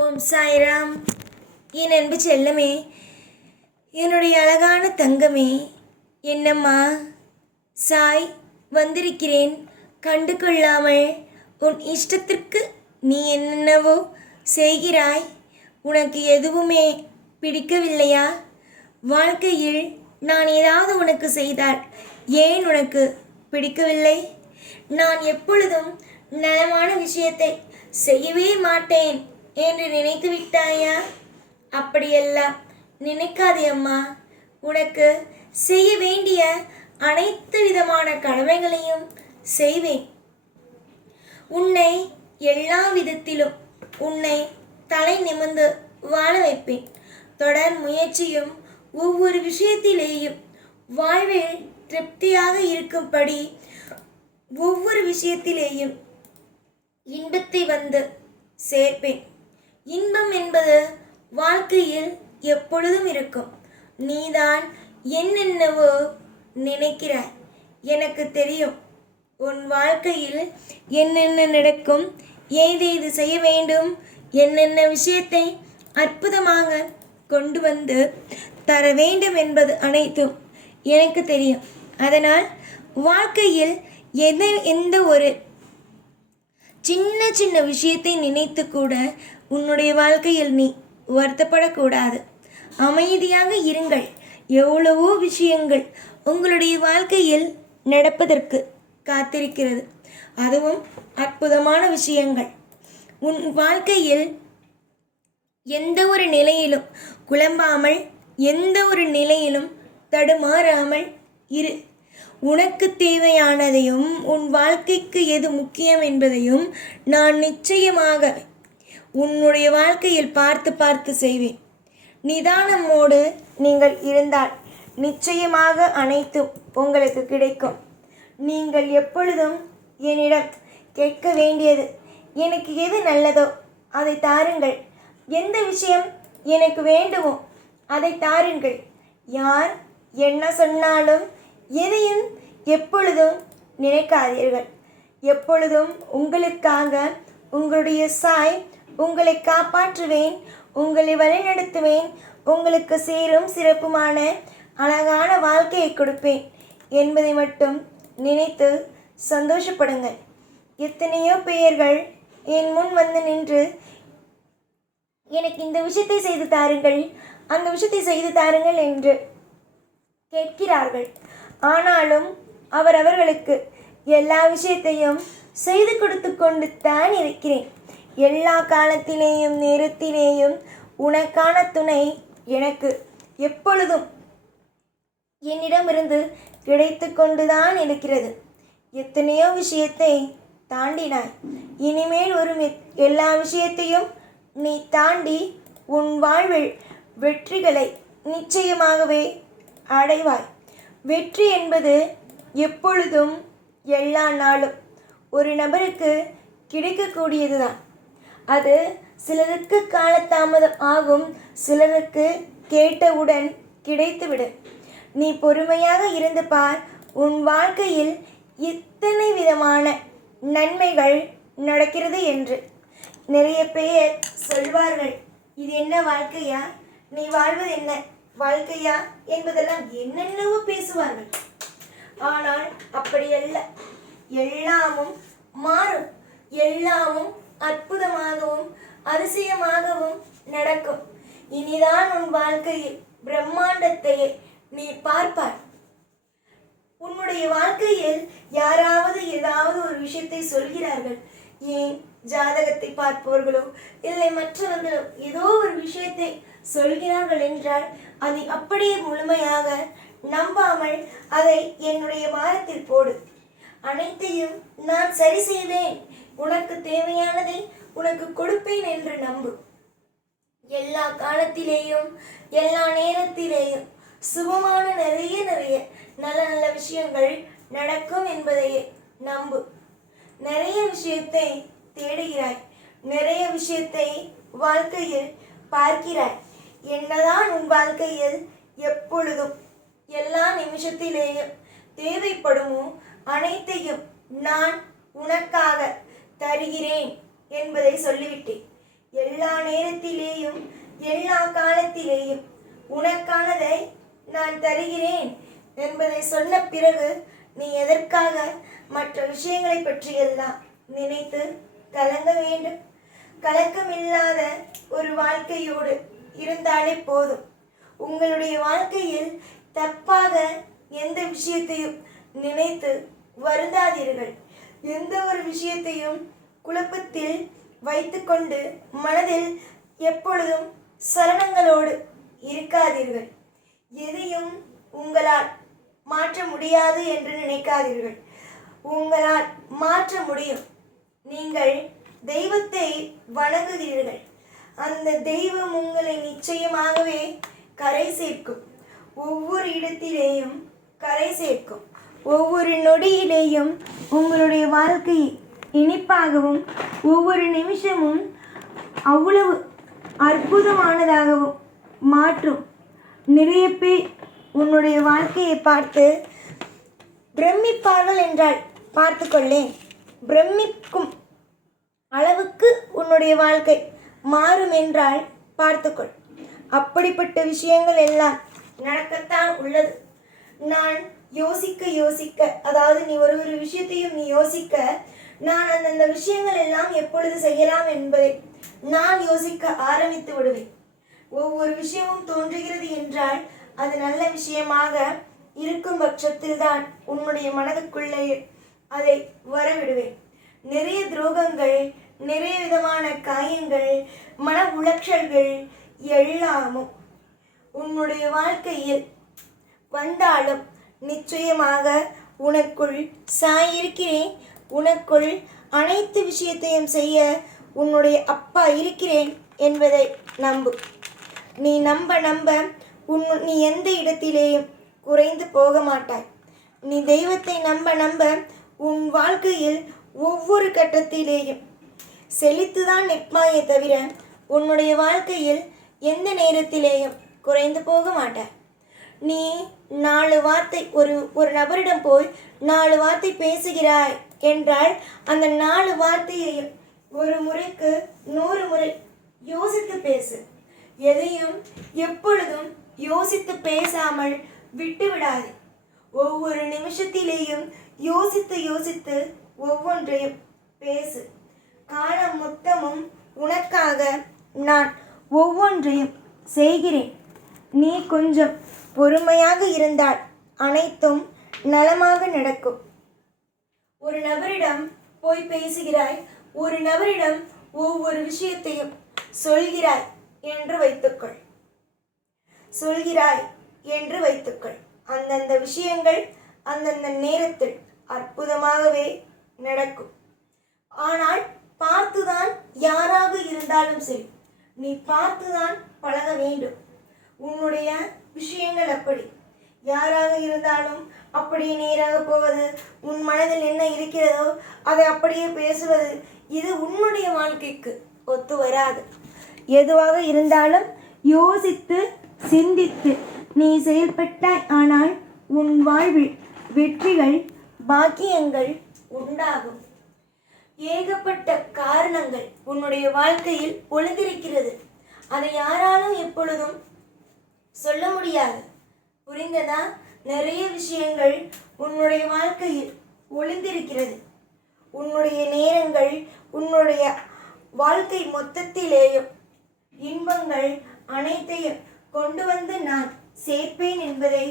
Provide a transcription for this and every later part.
ஓம் சாய்ராம். என் அன்பு செல்லமே, என்னுடைய அழகான தங்கமே, என்னம்மா சாய் வந்திருக்கிறேன். கண்டு கொள்ளாமல் உன் இஷ்டத்திற்கு நீ என்னென்னவோ செய்கிறாய். உனக்கு எதுவுமே பிடிக்கவில்லையா? வாழ்க்கையில் நான் ஏதாவது உனக்கு செய்தால் ஏன் உனக்கு பிடிக்கவில்லை? நான் எப்பொழுதும் நலமான விஷயத்தை செய்யவே மாட்டேன் என்று நினைத்து விட்டாயா? அப்படியெல்லாம் நினைக்காதே அம்மா. உனக்கு செய்ய வேண்டிய அனைத்து விதமான கடமைகளையும் செய்வேன். உன்னை எல்லா விதத்திலும் உன்னை தலை நிமிர்ந்து வாழ வைப்பேன். தொடர் முயற்சியும் ஒவ்வொரு விஷயத்திலேயும் வாழ்வில் திருப்தியாக இருக்கும்படி ஒவ்வொரு விஷயத்திலேயும் இன்பத்தை வந்து சேர்ப்பேன். இன்பம் என்பது வாழ்க்கையில் எப்பொழுதும் இருக்கும். நீதான் என்னென்னவோ நினைக்கிறாய். எனக்கு தெரியும். உன் வாழ்க்கையில் என்னென்ன நடக்கும், ஏதேது செய்ய வேண்டும், என்னென்ன விஷயத்தை அற்புதமாக கொண்டு வந்து தர வேண்டும் என்பது அனைத்தும் எனக்கு தெரியும். அதனால் வாழ்க்கையில் எந்த ஒரு சின்ன சின்ன விஷயத்தை நினைத்து கூட உன்னுடைய வாழ்க்கையில் நீ வருத்தப்படக்கூடாது. அமைதியாக இருங்கள். எவ்வளவோ விஷயங்கள் உங்களுடைய வாழ்க்கையில் நடப்பதற்கு காத்திருக்கிறது. அதுவும் அற்புதமான விஷயங்கள். உன் வாழ்க்கையில் எந்த ஒரு நிலையிலும் குழம்பாமல், எந்த ஒரு நிலையிலும் தடுமாறாமல் இரு. உனக்கு தேவையானதையும் உன் வாழ்க்கைக்கு எது முக்கியம் என்பதையும் நான் நிச்சயமாக உன்னுடைய வாழ்க்கையில் பார்த்து பார்த்து செய்வேன். நிதானமோடு நீங்கள் இருந்தால் நிச்சயமாக அனைத்தும் உங்களுக்கு கிடைக்கும். நீங்கள் எப்பொழுதும் என்னிடம் கேட்க வேண்டியது, எனக்கு எது நல்லதோ அதை தாருங்கள். எந்த விஷயம் எனக்கு வேண்டுமோ அதை தாருங்கள். யார் என்ன சொன்னாலும் எதையும் எப்பொழுதும் நினைக்காதீர்கள். எப்பொழுதும் உங்களுக்காக உங்களுடைய சாய் உங்களை காப்பாற்றுவேன், உங்களை வழிநடத்துவேன், உங்களுக்கு சீரும் சிறப்புமான அழகான வாழ்க்கையை கொடுப்பேன் என்பதை மட்டும் நினைத்து சந்தோஷப்படுங்கள். எத்தனையோ பெயர்கள் என் முன் வந்து நின்று எனக்கு இந்த விஷயத்தை செய்து தாருங்கள், அந்த விஷயத்தை செய்து தாருங்கள் என்று கேட்கிறார்கள். ஆனாலும் அவர்களுக்கு எல்லா விஷயத்தையும் செய்து கொடுத்து கொண்டு தான் இருக்கிறேன். எல்லா காலத்திலேயும் நேரத்திலேயும் உனக்கான துணை எனக்கு எப்பொழுதும் என்னிடமிருந்து கிடைத்து கொண்டுதான் இருக்கிறது. எத்தனையோ விஷயத்தை தாண்டினாய். இனிமேல் எல்லா விஷயத்தையும் நீ தாண்டி உன் வாழ்வில் வெற்றிகளை நிச்சயமாகவே அடைவாய். வெற்றி என்பது எப்பொழுதும் எல்லா நாளும் ஒரு நபருக்கு கிடைக்கக்கூடியதுதான். அது சிலருக்கு காலதாமதம் ஆகும், சிலருக்கு கேட்டவுடன் கிடைத்துவிடும். நீ பொறுமையாக இருந்து பார். உன் வாழ்க்கையில் இத்தனை விதமான நன்மைகள் நடக்கிறது என்று. நிறைய பேர் சொல்வார்கள், இது என்ன வாழ்க்கையா, நீ வாழ்வது என்ன வாழ்க்கையா என்பதெல்லாம் என்னென்னவோ பேசுவார்கள். ஆனால் அப்படியல்ல. எல்லாமும் மாறும். எல்லாமும் அற்புதமாகவும் அதிசயமாகவும் நடக்கும். இனிதான் உன் வாழ்க்கையில் பிரம்மாண்டத்தையே நீ பார்ப்பாய். உன்னுடைய வாழ்க்கையில் யாராவது ஏதாவது ஒரு விஷயத்தை சொல்கிறார்கள். ஏன் ஜாதகத்தை பார்ப்பவர்களோ இல்லை மற்றவர்களோ ஏதோ ஒரு விஷயத்தை சொல்கிறார்கள் என்றால் அதை அப்படியே முழுமையாக நம்பாமல் அதை என்னுடைய வாரத்தில் போடு. அனைத்தையும் நான் சரி செய்வேன், உனக்கு தேவையானதை உனக்கு கொடுப்பேன் என்று நம்பு. எல்லா காலத்திலேயும் எல்லா நேரத்திலேயும் சுபமான நிறைய நல்ல நல்ல விஷயங்கள் நடக்கும் என்பதையே நம்பு. நிறைய விஷயத்தை தேடுகிறாய், நிறைய விஷயத்தை வாழ்க்கையில் பார்க்கிறாய். என்னதான் உன் வாழ்க்கையில் எப்பொழுதும் எல்லா நிமிஷத்திலேயும் தேவைப்படுமோ அனைத்தையும் நான் உனக்காக தருகிறேன் என்பதை சொல்லிவிட்டேன். எல்லா நேரத்திலேயும் எல்லா காலத்திலேயும் உனக்கானதை நான் தருகிறேன் என்பதை சொன்ன பிறகு நீ எதற்காக மற்ற விஷயங்களை பற்றியெல்லாம் நினைத்து கலங்க வேண்டும்? கலக்கமில்லாத ஒரு வாழ்க்கையோடு இருந்தாலே போதும். உங்களுடைய வாழ்க்கையில் தப்பாக எந்த விஷயத்தையும் நினைத்து வருந்தாதீர்கள். எந்த ஒரு விஷயத்தையும் குழப்பத்தில் வைத்துக்கொண்டு மனதில் எப்பொழுதும் சலனங்களோடு இருக்காதீர்கள். எதையும் உங்களால் மாற்ற முடியாது என்று நினைக்காதீர்கள். உங்களால் மாற்ற முடியும். நீங்கள் தெய்வத்தை வணங்குகிறீர்கள். அந்த தெய்வம் உங்களை நிச்சயமாகவே கரை சேர்க்கும். ஒவ்வொரு இடத்திலேயும் கரை சேர்க்கும். ஒவ்வொரு நொடியிலேயும் உங்களுடைய வாழ்க்கை இனிப்பாகவும் ஒவ்வொரு நிமிஷமும் அவ்வளவு அற்புதமானதாகவும் மாற்றும். நிறைய பேர் உன்னுடைய வாழ்க்கையை பார்த்து பிரமிப்பார்கள் என்றால் பார்த்து கொள்ளேன். பிரமிக்கும் அளவுக்கு உன்னுடைய வாழ்க்கை மாறும் என்றால் பார்த்துக்கொள். அப்படிப்பட்ட விஷயங்கள் எல்லாம் நடக்கத்தான் உள்ளது. நான் யோசிக்க அதாவது நீ ஒரு விஷயத்தையும் நீ யோசிக்க, நான் அந்தந்த விஷயங்கள் எல்லாம் எப்பொழுது செய்யலாம் என்பதை நான் யோசிக்க ஆரம்பித்து விடுவேன். ஒவ்வொரு விஷயமும் தோன்றுகிறது என்றால் அது நல்ல விஷயமாக இருக்கும் பட்சத்தில் தான் உன்னுடைய மனதுக்குள்ளே அதை வரவிடுவேன். நிறைய துரோகங்கள், நிறைய விதமான காயங்கள், மன உளைச்சல்கள் எல்லாமும் உன்னுடைய வாழ்க்கையில் வந்தாலும் நிச்சயமாக உனக்குள் இருக்கிறேன். உனக்குள் அனைத்து விஷயத்தையும் செய்ய உன்னுடைய அப்பா இருக்கிறேன் என்பதை நம்பு. நீ நம்ப நீ எந்த இடத்திலேயும் குறைந்து போக மாட்டாய். நீ தெய்வத்தை நம்ப உன் வாழ்க்கையில் ஒவ்வொரு கட்டத்திலேயும் செழித்துதான் நிற்பாயே தவிர உன்னுடைய வாழ்க்கையில் எந்த நேரத்திலேயும் குறைந்து போக மாட்டாய். நீ 4 வார்த்தை ஒரு நபரிடம் போய் 4 வார்த்தை பேசுகிறாய் என்றால் அந்த 4 வார்த்தையையும் ஒரு முறைக்கு 100 முறை யோசித்து பேசு. எதையும் எப்பொழுதும் யோசித்து பேசாமல் விட்டு விடாதே. ஒவ்வொரு நிமிஷத்திலேயும் யோசித்து ஒவ்வொன்றையும் பேசு. காலம் மொத்தமும் உனக்காக நான் ஒவ்வொன்றையும் செய்கிறேன். நீ கொஞ்சம் பொறுமையாக இருந்தால் அனைத்தும் நலமாக நடக்கும். ஒரு நபரிடம் போய் பேசுகிறாய், ஒரு நபரிடம் ஒவ்வொரு விஷயத்தையும் சொல்கிறாய் என்று வைத்துக்கொள். அந்தந்த விஷயங்கள் அந்தந்த நேரத்தில் அற்புதமாகவே நடக்கும். ஆனால் பார்த்துதான் யாராக இருந்தாலும் சரி, நீ பார்த்துதான் பழக வேண்டும். உன்னுடைய விஷயங்கள் அப்படி. யாராக இருந்தாலும் அப்படியே நேராக போவது, உன் மனதில் என்ன இருக்கிறதோ அதை அப்படியே பேசுவது, இது உன்னுடைய வாழ்க்கைக்கு ஒத்து வராது. எதுவாக இருந்தாலும் யோசித்து சிந்தித்து நீ செயல்பட்டாய். ஆனால் உன் வாழ்வில் வெற்றிகள், பாக்கியங்கள் உண்டாகும். ஏகப்பட்ட காரணங்கள் உன்னுடைய வாழ்க்கையில் ஒளிந்திருக்கிறது. அதை யாராலும் எப்பொழுதும் சொல்ல முடியாது. புரிந்ததா? நிறைய விஷயங்கள் உன்னுடைய வாழ்க்கையில் ஒளிந்திருக்கிறது. உன்னுடைய நேரங்கள், உன்னுடைய வாழ்க்கை மொத்தத்திலேயும் இன்பங்கள் அனைத்தையும் கொண்டு வந்து நான் சேர்ப்பேன் என்பதை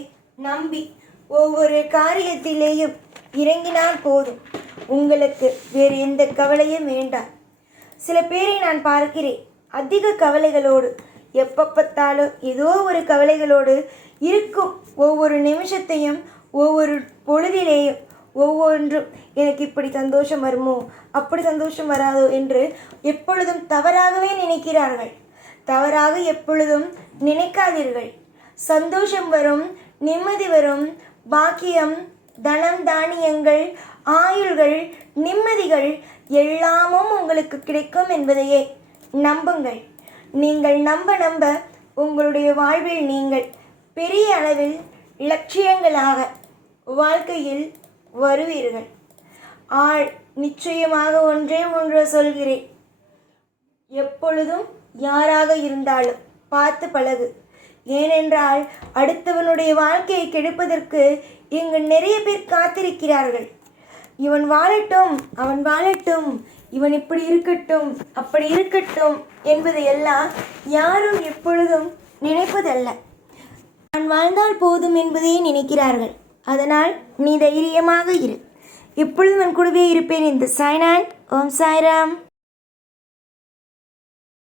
நம்பி ஒவ்வொரு காரியத்திலேயும் இறங்கினால் போதும். உங்களுக்கு வேறு எந்த கவலையும் வேண்டாம். சில பேரை நான் பார்க்கிறேன், அதிக கவலைகளோடு, எப்போ பார்த்தாலும் ஏதோ ஒரு கவலைகளோடு இருக்கும். ஒவ்வொரு நிமிஷத்தையும் ஒவ்வொரு பொழுதிலேயும் ஒவ்வொன்றும் எனக்கு இப்படி சந்தோஷம் வருமோ, அப்படி சந்தோஷம் வராதோ என்று எப்பொழுதும் தவறாகவே நினைக்கிறார்கள். தவறாக எப்பொழுதும் நினைக்காதீர்கள். சந்தோஷம் வரும், நிம்மதி வரும், பாக்கியம், தனம், தானியங்கள், ஆயுள்கள், நிம்மதிகள் எல்லாமும் உங்களுக்கு கிடைக்கும் என்பதையே நம்புங்கள். நீங்கள் நம்ப உங்களுடைய வாழ்வில் நீங்கள் பெரிய அளவில் லட்சியங்களாக வாழ்க்கையில் வருவீர்கள். நிச்சயமாக ஒன்றே சொல்கிறேன், எப்பொழுதும் யாராக இருந்தாலும் பார்த்து பழகு. ஏனென்றால் அடுத்தவனுடைய வாழ்க்கையை கெடுப்பதற்கு இங்கு நிறைய பேர் காத்திருக்கிறார்கள். இவன் வாழட்டும், அவன் வாழட்டும், இவன் இப்படி இருக்கட்டும், அப்படி இருக்கட்டும் என்பதையெல்லாம் யாரும் எப்பொழுதும் நினைப்பதல்ல. நான் வாழ்ந்தால் போதும் என்பதையே நினைக்கிறார்கள். அதனால் நீ தைரியமாக இரு. எப்பொழுதும் நான் கூடவே இருப்பேன். இந்த சாய்நாத். ஓம் சாய்ராம்.